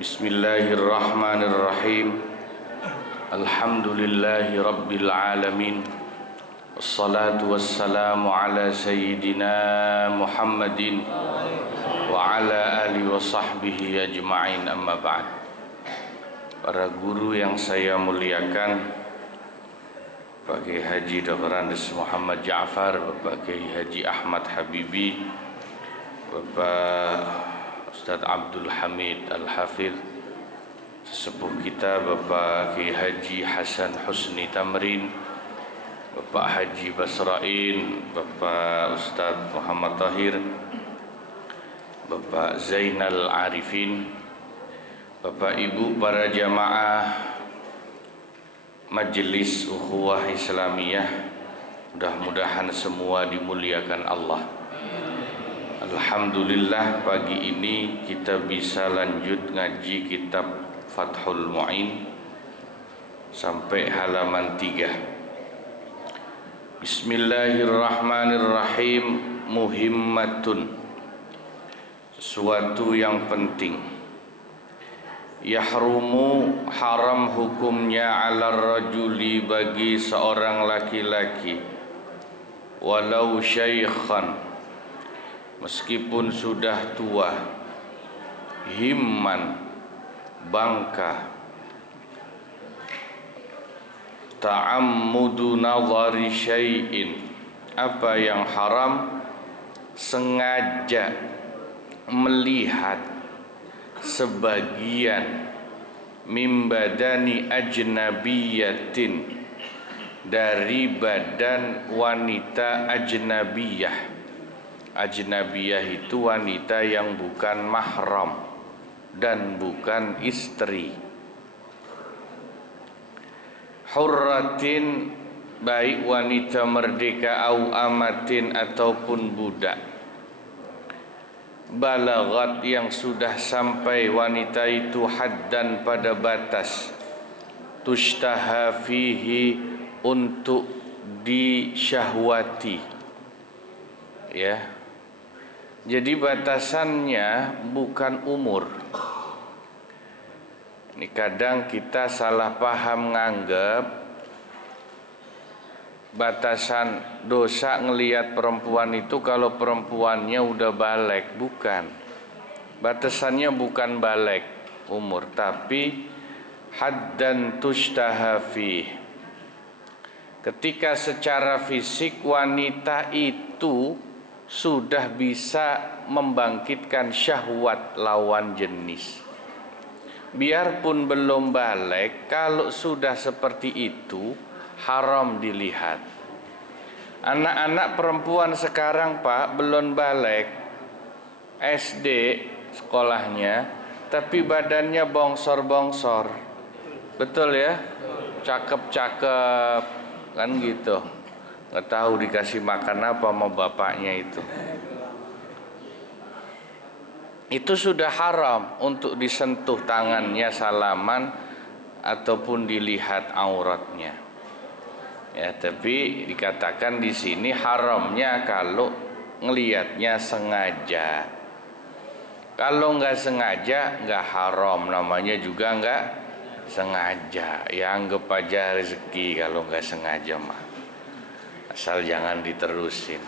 Bismillahirrahmanirrahim. Alhamdulillahi rabbil alamin. Wassalatu wassalamu ala sayyidina Muhammadin wa ala alihi wa sahbihi ajma'in, amma ba'd. Para guru yang saya muliakan, Pak Kiai Haji Dr. Andes Muhammad Ja'far, Bapak Kiai Haji Ahmad Habibi, Bapak Ustadz Abdul Hamid Al-Hafidh, sesepuh kita Bapak Kiai Haji Hasan Husni Tamrin, Bapak Haji Basrain, Bapak Ustadz Muhammad Tahir, Bapak Zainal Arifin, Bapak Ibu para jamaah Majelis Ukhuwah Islamiyah, mudah-mudahan semua dimuliakan Allah. Alhamdulillah, pagi ini kita bisa lanjut ngaji kitab Fathul Mu'in sampai halaman 3. Bismillahirrahmanirrahim. Muhimmatun, sesuatu yang penting. Yahrumu, haram hukumnya, ala rajuli, bagi seorang laki-laki, walau syaikhan, meskipun sudah tua, himman, bangka, ta'ammudu nazari syai'in, apa yang haram, sengaja melihat sebagian, mimbadani ajnabiyatin, dari badan wanita ajnabiyah. Ajnabiyah itu wanita yang bukan mahram dan bukan istri. Hurratin, baik wanita merdeka, au amatin, ataupun budak. Balagat, yang sudah sampai wanita itu haddan, pada batas, tushtaha fihi, untuk disyahwati, ya. Jadi batasannya bukan umur. Ini kadang kita salah paham, nganggep batasan dosa ngelihat perempuan itu kalau perempuannya udah balik. Bukan. Batasannya bukan balik umur, tapi haddan tushtaha fih. Ketika secara fisik wanita itu sudah bisa membangkitkan syahwat lawan jenis. Biarpun belum balik, kalau sudah seperti itu haram dilihat. Anak-anak perempuan sekarang, Pak, belum balik, SD sekolahnya, tapi badannya bongsor-bongsor. Betul ya? Cakep-cakep, kan gitu. Nggak tahu dikasih makan apa sama bapaknya itu. Itu sudah haram untuk disentuh tangannya, salaman, ataupun dilihat auratnya. Ya, tapi dikatakan di sini haramnya kalau ngelihatnya sengaja. Kalau nggak sengaja nggak haram, namanya juga nggak sengaja. Ya anggap aja rezeki kalau nggak sengaja mah. Asal jangan diterusin.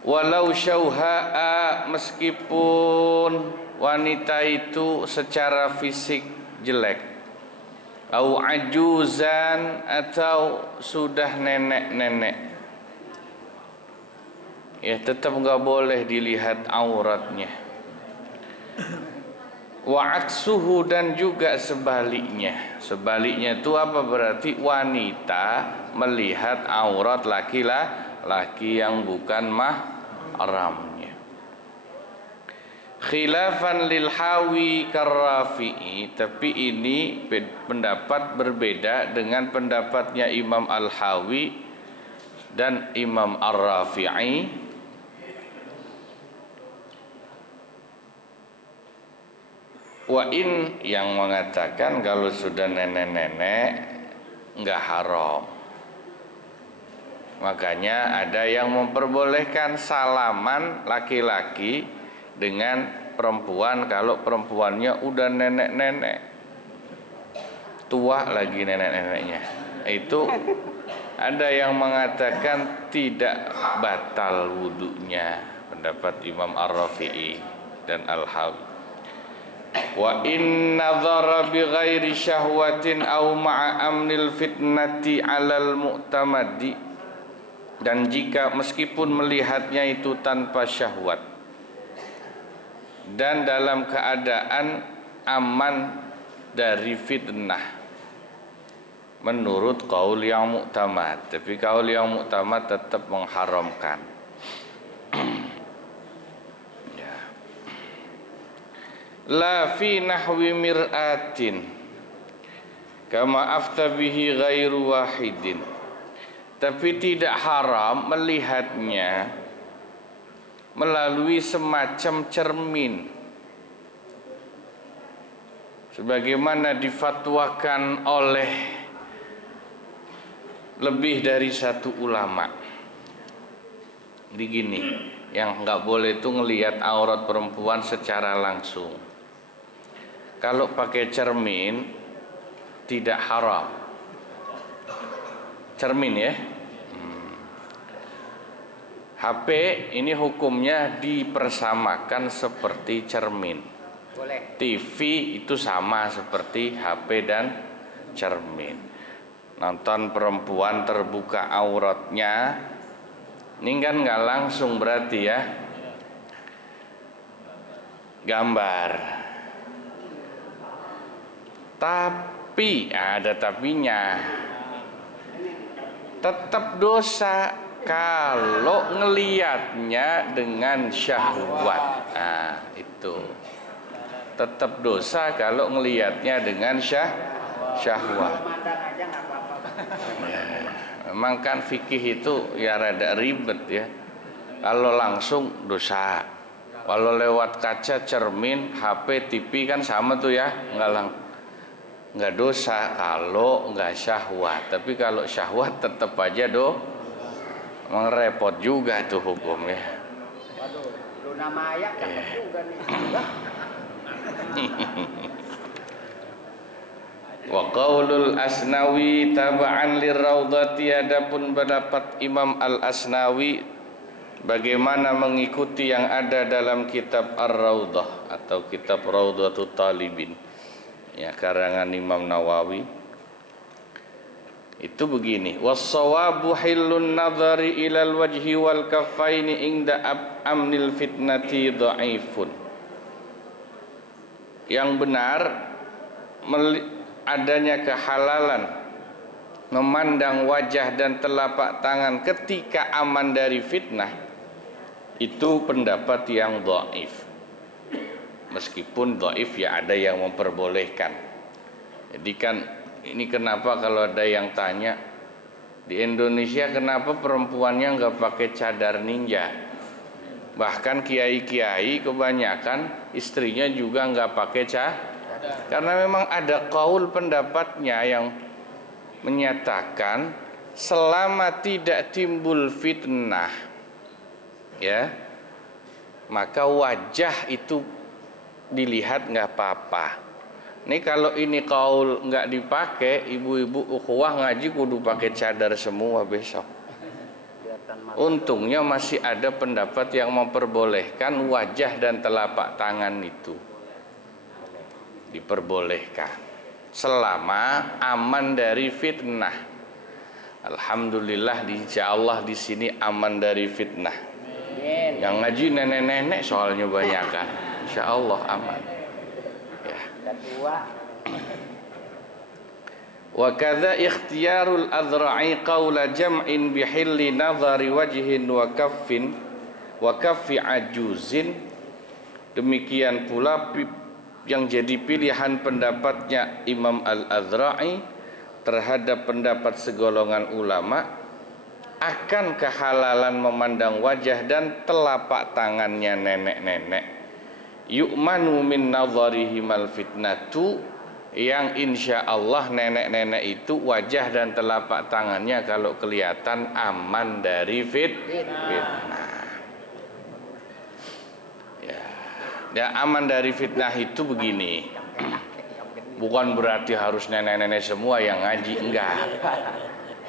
Walau syauha'a, meskipun wanita itu secara fisik jelek, au ajuzan, atau sudah nenek-nenek, ya tetap nggak boleh dilihat auratnya. Wa aksuhu, dan juga sebaliknya. Sebaliknya itu apa berarti? Wanita melihat aurat laki-laki yang bukan mahramnya. Khilafan lil hawi karrafi'i, tapi ini pendapat berbeda dengan pendapatnya Imam Al-Hawi dan Imam Ar-Rafi'i. Wa'in, yang mengatakan kalau sudah nenek-nenek nggak haram. Makanya ada yang memperbolehkan salaman laki-laki dengan perempuan kalau perempuannya udah nenek-nenek, tua lagi nenek-neneknya. Itu ada yang mengatakan tidak batal wudunya, pendapat Imam Ar-Rafi'i dan Al-Hawi. Wa in nadhara bi ghairi syahwatin aw ma'a amnil fitnati 'alal mu'tamadi, dan jika meskipun melihatnya itu tanpa syahwat dan dalam keadaan aman dari fitnah, menurut qaul yang mu'tamad, tapi qaul yang mu'tamad tetap mengharamkan. La fi nahwi mir'atin kama afta bihi ghairu wahidin, tapi tidak haram melihatnya melalui semacam cermin sebagaimana difatwakan oleh lebih dari satu ulama. Begini, yang nggak boleh itu ngelihat aurat perempuan secara langsung. Kalau pakai cermin tidak haram. Cermin ya. HP ini hukumnya dipersamakan seperti cermin. Boleh. TV itu sama seperti HP dan cermin. Nonton perempuan terbuka auratnya, ini kan nggak langsung berarti ya, gambar. Tapi ada tapinya, tetap dosa kalau ngelihatnya dengan syahwat. Nah, itu tetap dosa kalau ngelihatnya dengan syahwat. Ya, memang kan fikih itu ya rada ribet ya. Kalau langsung dosa, kalau lewat kaca, cermin, HP, TV kan sama tuh ya, nggak dosa kalau nggak syahwat. Tapi kalau syahwat tetap aja memang repot juga tuh hukumnya. Waduh, Luna Maya cakep juga nih. Wa qaulul Asnawi taba'an liraudhati, adapun pendapat Imam Al-Asnawi bagaimana mengikuti yang ada dalam kitab Ar-Raudhah atau kitab Raudhatut Talibin, ya, karangan Imam Nawawi. Itu begini, was-sawabu hillun nadhari ilal wajhi wal kaffaini inda amnil fitnati dha'ifun. Yang benar adanya kehalalan memandang wajah dan telapak tangan ketika aman dari fitnah, itu pendapat yang dhaif. Meskipun dhaif ya ada yang memperbolehkan. Jadi kan ini kenapa kalau ada yang tanya di Indonesia kenapa perempuannya nggak pakai cadar ninja? Bahkan kiai-kiai kebanyakan istrinya juga nggak pakai karena memang ada qaul pendapatnya yang menyatakan selama tidak timbul fitnah, ya, maka wajah itu dilihat nggak apa-apa. Nih kalau ini qaul nggak dipakai, ibu-ibu ukhuwah ngaji kudu pakai cadar semua besok. Untungnya masih ada pendapat yang memperbolehkan wajah dan telapak tangan itu diperbolehkan selama aman dari fitnah. Alhamdulillah, insyaallah di sini aman dari fitnah. Yang ngaji nenek-nenek soalnya banyak kan. Insyaallah aman. Ya. Wa kadza ikhtiyarul adra'i qaula jam'in bihilli nadhari wajhin wa kaffi ajuzin. Demikian pula yang jadi pilihan pendapatnya Imam Al-Adra'i terhadap pendapat segolongan ulama akan kehalalan memandang wajah dan telapak tangannya nenek-nenek. Yu'manu min nadharihimal fitnatu, yang insya Allah nenek-nenek itu wajah dan telapak tangannya kalau kelihatan aman dari fitnah. Ya. Ya, aman dari fitnah itu begini. Bukan berarti harus nenek-nenek semua yang ngaji, enggak.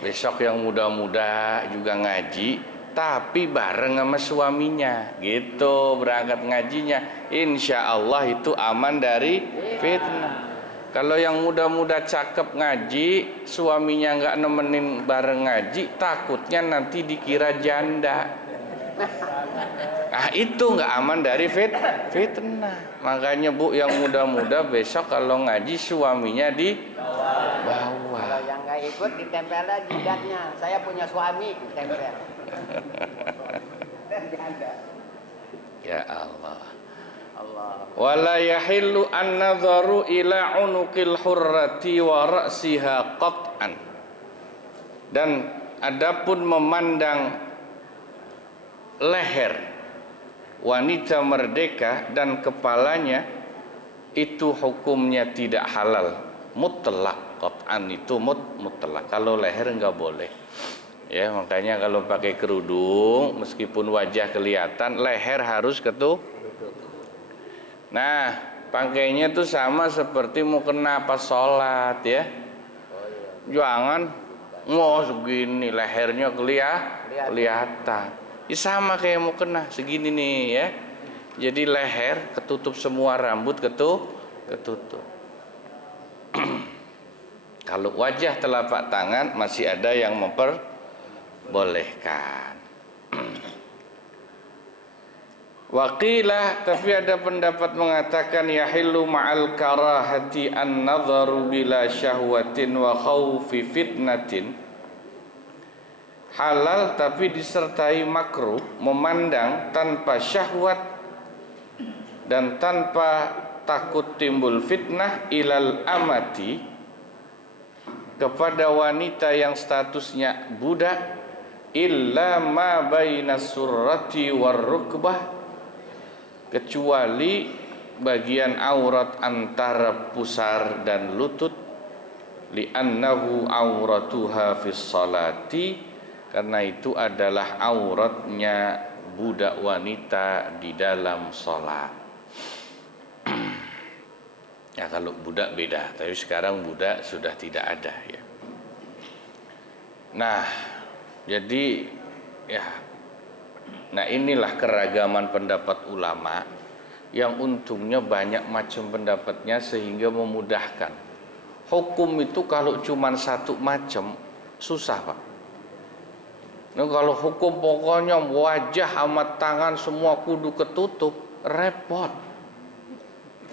Besok yang muda-muda juga ngaji, tapi bareng sama suaminya, gitu berangkat ngajinya. Insya Allah itu aman dari fitnah. Kalau yang muda-muda cakep ngaji, suaminya nggak nemenin bareng ngaji, takutnya nanti dikira janda. Nah itu nggak aman dari fitnah. Makanya Bu yang muda-muda besok kalau ngaji suaminya di bawah. Kalau yang nggak ikut ditempel aja jidatnya. Saya punya suami ditempel. Ya Allah. Allah. Wala yahillu an-nadharu ila unuqil hurrati wa ra'siha qat'an. Dan adapun memandang leher wanita merdeka dan kepalanya itu hukumnya tidak halal mutlak. Qat'an itu mutlak. Kalau leher enggak boleh. Ya, makanya kalau pakai kerudung meskipun wajah kelihatan, leher harus ketutup. Nah, pakainya tuh sama seperti mau kena pas sholat ya. Jangan mau segini lehernya kelihatan. Ya sama kayak mau kena segini nih ya. Jadi leher ketutup semua, rambut ketutup. Kalau wajah telapak tangan masih ada yang memperbolehkan. Waqilah, tapi ada pendapat mengatakan yahillu ma'al karahati an-nadharu bila syahwatin wa khawfi fitnatin. Halal tapi disertai makruh memandang tanpa syahwat dan tanpa takut timbul fitnah ilal amati kepada wanita yang statusnya budak illa ma bainas surrati war rukbah, kecuali bagian aurat antara pusar dan lutut, li'annahu auratuha fis salati, karena itu adalah auratnya budak wanita di dalam salat. Ya kalau budak beda, tapi sekarang budak sudah tidak ada ya. Nah, jadi ya, nah inilah keragaman pendapat ulama yang untungnya banyak macam pendapatnya sehingga memudahkan. Hukum itu kalau cuma satu macam susah Pak. Nah kalau hukum pokoknya wajah sama tangan semua kudu ketutup, repot.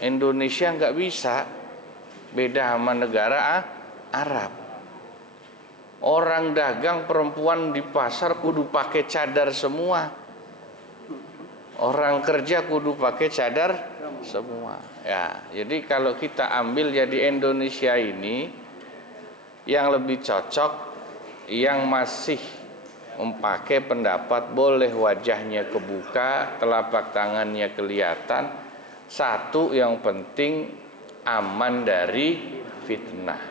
Indonesia nggak bisa, beda sama negara Arab. Orang dagang perempuan di pasar kudu pakai cadar semua. Orang kerja kudu pakai cadar semua. Ya, jadi kalau kita ambil jadi Indonesia ini yang lebih cocok yang masih memakai pendapat boleh wajahnya kebuka, telapak tangannya kelihatan. Satu yang penting aman dari fitnah.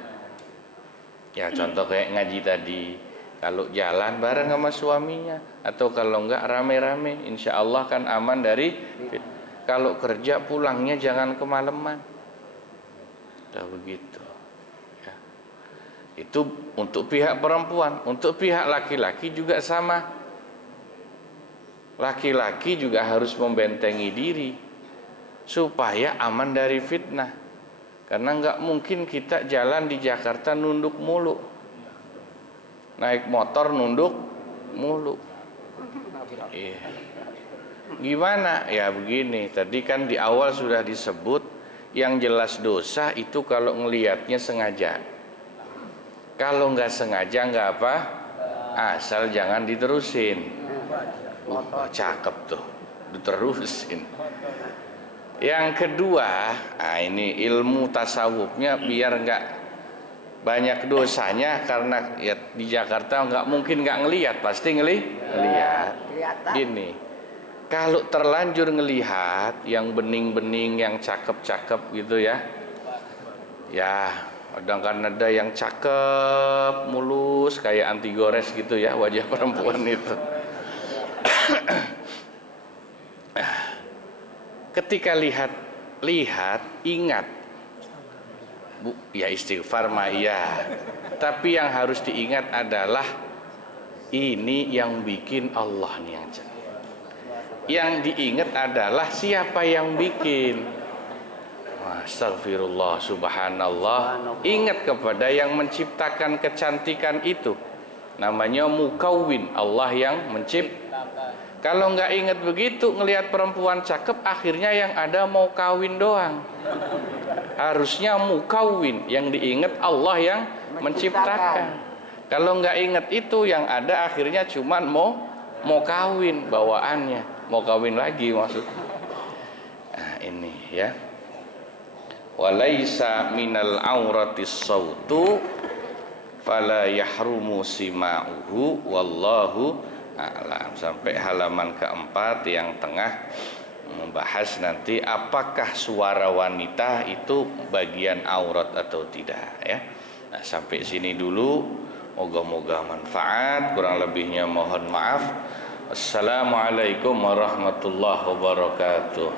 Ya contoh kayak ngaji tadi, kalau jalan bareng sama suaminya atau kalau enggak rame-rame, insya Allah kan aman dari fitnah. Kalau kerja pulangnya jangan kemalaman. Udah begitu ya. Itu untuk pihak perempuan. Untuk pihak laki-laki juga sama. Laki-laki juga harus membentengi diri supaya aman dari fitnah. Karena nggak mungkin kita jalan di Jakarta nunduk mulu, naik motor nunduk mulu. Iya. Gimana? Ya begini, tadi kan di awal sudah disebut yang jelas dosa itu kalau ngelihatnya sengaja. Kalau nggak sengaja nggak apa, asal jangan diterusin. Cakep tuh, diterusin. Yang kedua, ini ilmu tasawufnya biar nggak banyak dosanya, karena ya di Jakarta nggak mungkin nggak ngelihat, pasti ngelihat. Gini, kalau terlanjur ngelihat yang bening-bening, yang cakep-cakep gitu ya, ya kadang kan ada yang cakep, mulus kayak anti gores gitu ya wajah perempuan itu. ketika lihat ingat. Bu, ya istighfar mah iya. Tapi yang harus diingat adalah ini yang bikin Allah nih yang jaga. Yang diingat adalah siapa yang bikin. Astagfirullah, subhanallah. Ingat kepada yang menciptakan kecantikan itu. Namanya Mukawwin, Allah yang menciptakan. Kalau nggak ingat begitu, ngelihat perempuan cakep, akhirnya yang ada mau kawin doang. Harusnya Mukawwin, yang diingat Allah yang menciptakan. Kalau nggak ingat itu, yang ada akhirnya cuman mau kawin bawaannya, mau kawin lagi maksudnya. Nah ini ya. Walaisa minal auratis sautu fala yahrumu sima'uhu wallahu a'lam. Sampai halaman keempat yang tengah membahas nanti apakah suara wanita itu bagian aurat atau tidak ya. Nah, sampai sini dulu, moga-moga manfaat, kurang lebihnya mohon maaf. Assalamualaikum warahmatullahi wabarakatuh.